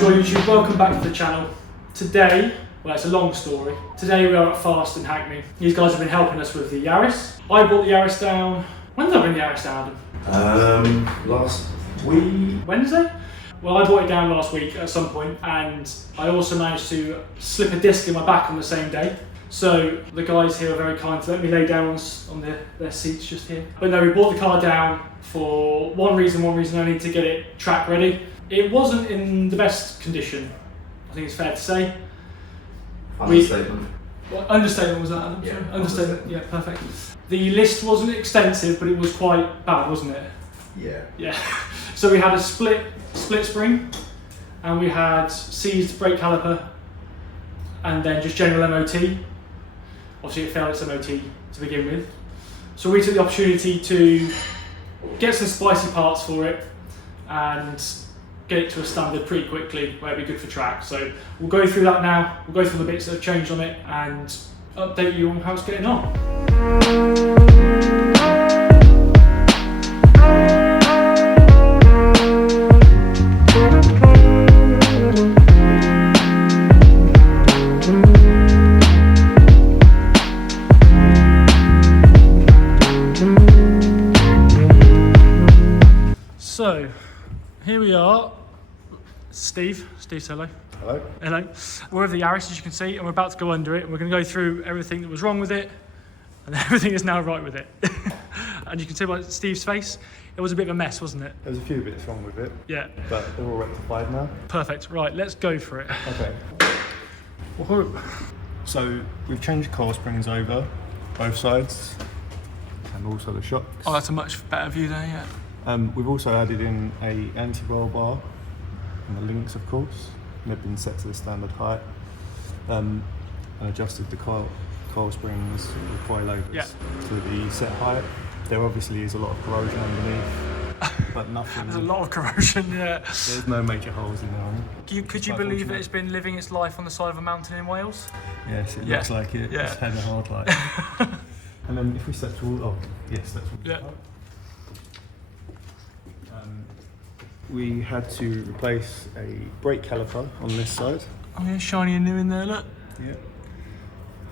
Bonjour YouTube, welcome back to the channel. Today, well it's a long story, today we are at FAST in Hackney. These guys have been helping us with the Yaris. I brought the Yaris down, when did I bring the Yaris down? Last week. Wednesday? Well, I brought it down last week at some point, and I also managed to slip a disc in my back on the same day. So the guys here are very kind to let me lay down on their seats just here. But no, we brought the car down for one reason only, to get it track ready. It wasn't in the best condition, I think it's fair to say. Understatement. What understatement was that, Adam? Yeah, Understatement, yeah, perfect. The list wasn't extensive, but it was quite bad, wasn't it? Yeah. Yeah. So we had a split spring, and we had seized brake caliper, and then just general MOT. Obviously it failed its MOT to begin with. So we took the opportunity to get some spicy parts for it and get it to a standard pretty quickly where it'd be good for track. So we'll go through that now. We'll go through the bits that have changed on it and update you on how it's getting on. So here we are. Steve, hello. Hello. Hello. We're with the Yaris, as you can see, and we're about to go under it. And we're going to go through everything that was wrong with it, and everything is now right with it. And you can see by Steve's face, it was a bit of a mess, wasn't it? There's a few bits wrong with it. Yeah. But they're all rectified now. Perfect. Right, let's go for it. Okay. So we've changed coil springs over, both sides, and also the shocks. Oh, that's a much better view there, yeah. We've also added in a anti-roll bar and the links, of course. They've been set to the standard height, and adjusted the coil springs, the coilovers, to the set height. There obviously is a lot of corrosion underneath, but nothing. There's a lot of corrosion, yeah. There's no major holes in there. Could you believe that it's been living its life on the side of a mountain in Wales? Yes, it looks like it. Yeah. It's had a hard life. And then if we step to all, yes, that's all. Yeah. We had to replace a brake caliper on this side. Oh yeah, shiny and new in there, look. Yeah.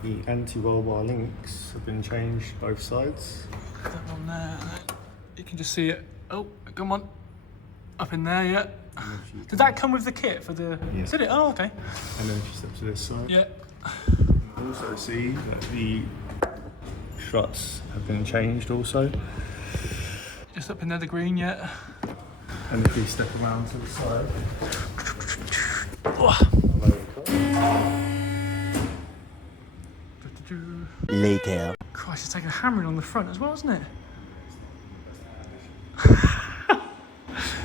The anti-roll bar links have been changed both sides. That one there, you can just see it. Oh, come on. Up in there, yeah. Did that come with the kit for the... Yeah. Did it? Oh, okay. And then if you step to this side, Yeah. you can also see that the struts have been changed also. Just up in there, the green, yeah. And if we step around to the side, Later. Christ, it's taking a hammering on the front as well, isn't it?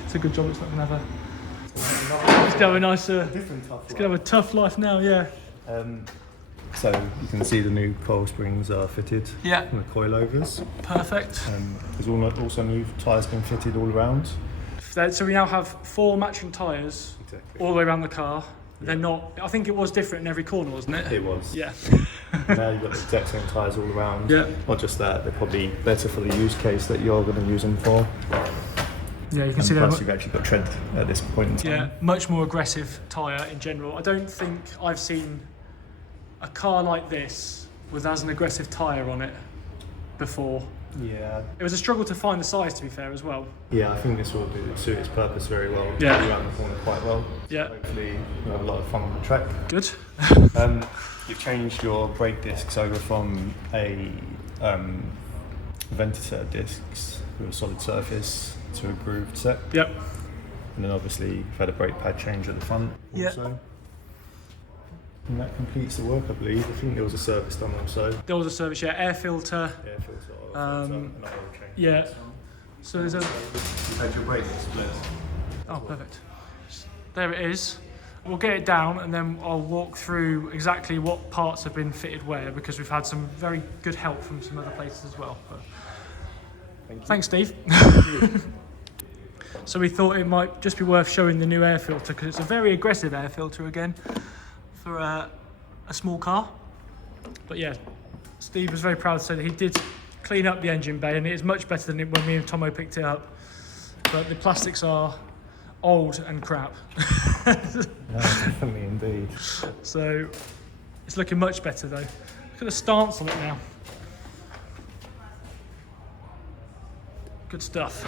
It's a good job it's not going to have a... It's going to have a nice... different tough it's going to have a tough life now, yeah. So you can see the new coil springs are fitted Yeah. and the coilovers. Perfect. There's also new tyres been fitted all around. So we now have 4 matching tyres all the way around the car. They're not... I think it was different in every corner, wasn't it? It was. Yeah. Now you've got the exact same tyres all around. Yeah. Not just that, they're probably better for the use case that you're going to use them for. Yeah, you can And see plus that. you've actually got tread at this point in time. Yeah, much more aggressive tyre in general. I don't think I've seen a car like this with as an aggressive tyre on it before. Yeah. It was a struggle to find the size, to be fair, as well. Yeah, I think this will suit its purpose very well. Yeah. It'll be around the corner quite well. Yeah. Hopefully you'll have a lot of fun on the track. Good. You've changed your brake discs over from a venti set of discs with a solid surface to a grooved set. Yep. And then obviously you've had a brake pad change at the front also. Yeah. And that completes the work, I believe. I think there was a service done also. There was a service, yeah, air filter. Air filter, oil filter, and oil change. Yeah. So there's a... You've had your brake split. Oh, perfect. There it is. We'll get it down and then I'll walk through exactly what parts have been fitted where, because we've had some very good help from some other places as well. But thanks, Steve. So we thought it might just be worth showing the new air filter, because it's a very aggressive air filter again for a small car. But yeah, Steve was very proud to say that he did clean up the engine bay, and it is much better than when me and Tomo picked it up. But the plastics are old and crap. No, definitely indeed. So it's looking much better though. Look at the stance on it now. Good stuff.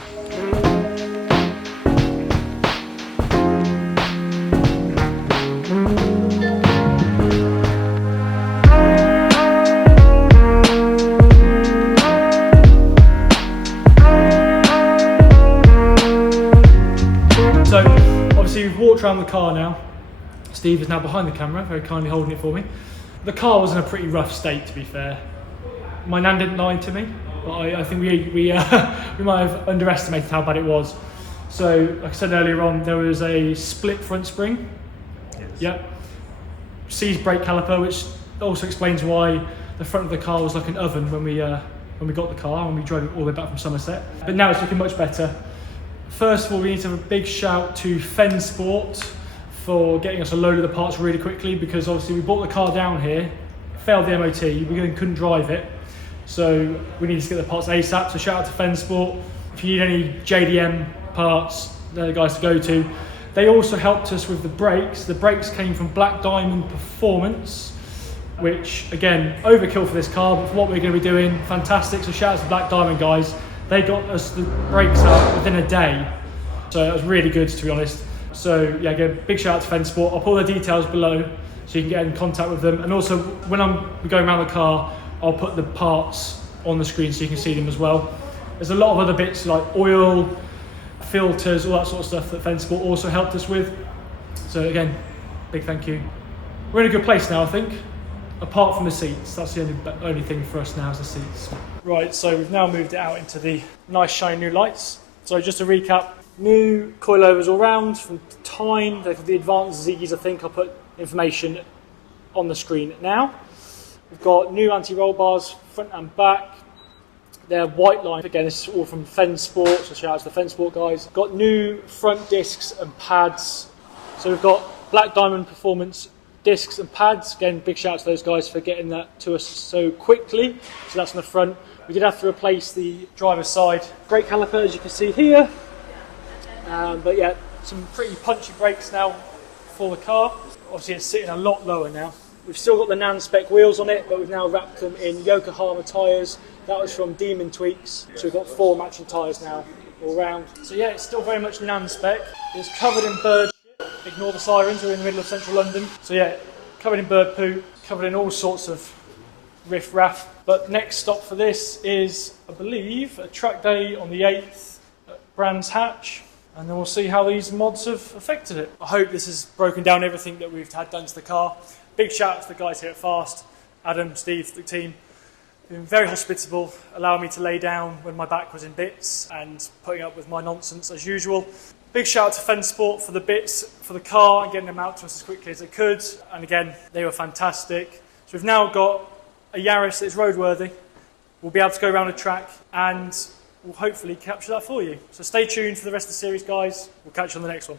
So obviously we've walked around the car now. Steve is now behind the camera, very kindly holding it for me. The car was in a pretty rough state, to be fair. My nan didn't lie to me, but I think we might have underestimated how bad it was. So, like I said earlier on, there was a split front spring. Yes. Yep. Seized brake caliper, which also explains why the front of the car was like an oven when we got the car, when we drove it all the way back from Somerset. But now it's looking much better. First of all, we need to have a big shout to Fensport for getting us a load of the parts really quickly, because obviously we brought the car down here, failed the MOT, we then couldn't drive it. So we needed to get the parts ASAP, so shout out to Fensport. If you need any JDM parts, they're the guys to go to. They also helped us with the brakes. The brakes came from Black Diamond Performance, which again, overkill for this car, but for what we're going to be doing, fantastic. So shout out to Black Diamond guys. They got us the brakes out within a day. So it was really good, to be honest. So yeah, again, big shout out to Fensport. I'll put the details below so you can get in contact with them. And also when I'm going around the car, I'll put the parts on the screen so you can see them as well. There's a lot of other bits like oil, filters, all that sort of stuff that Fensport also helped us with. So again, big thank you. We're in a good place now, I think, apart from the seats. That's the only thing for us now is the seats. Right, so we've now moved it out into the nice shiny new lights. So just to recap, new coilovers all round from Time. They're the advanced Ziggies, I think. I'll put information on the screen now. We've got new anti-roll bars, front and back. They're white line. Again, this is all from Fensport, so shout out to the Fensport guys. Got new front discs and pads. So we've got Black Diamond Performance discs and pads. Again, big shout out to those guys for getting that to us so quickly. So that's on the front. We did have to replace the driver's side brake caliper, as you can see here. But yeah, some pretty punchy brakes now for the car. Obviously it's sitting a lot lower now. We've still got the Nan spec wheels on it, but we've now wrapped them in Yokohama tyres. That was from Demon Tweaks. So we've got 4 matching tyres now all round. So yeah, it's still very much Nan spec. It's covered in bird shit. Ignore the sirens, we're in the middle of central London. So yeah, covered in bird poo, covered in all sorts of riff-raff. But next stop for this is, I believe, a track day on the 8th at Brands Hatch. And then we'll see how these mods have affected it. I hope this has broken down everything that we've had done to the car. Big shout out to the guys here at FAST, Adam, Steve, the team. They've been very hospitable, allowing me to lay down when my back was in bits and putting up with my nonsense as usual. Big shout out to Fensport for the bits for the car and getting them out to us as quickly as they could. And again, they were fantastic. So we've now got a Yaris that's roadworthy. We'll be able to go around a track and we'll hopefully capture that for you. So stay tuned for the rest of the series, guys. We'll catch you on the next one.